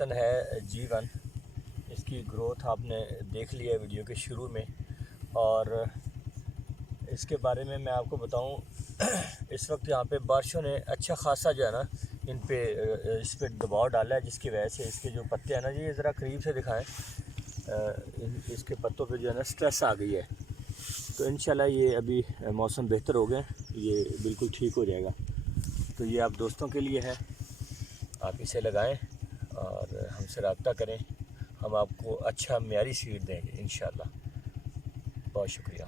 पसंद है G1। इसकी ग्रोथ आपने देख लिया वीडियो के शुरू में। और इसके बारे में मैं आपको बताऊं, इस वक्त यहाँ पे बारिशों ने अच्छा खासा जो है ना इस पे दबाव डाला है, जिसकी वजह से इसके जो पत्ते हैं ना जी, ये ज़रा करीब से दिखाएं, इसके पत्तों पे जो है ना स्ट्रेस आ गई है। तो इंशाल्लाह ये अभी मौसम बेहतर हो गया, ये बिल्कुल ठीक हो जाएगा। तो ये आप दोस्तों के लिए है, आप इसे लगाएं और हमसे रब्ता करें, हम आपको अच्छा मियारी सीड देंगे इंशाल्लाह। बहुत शुक्रिया।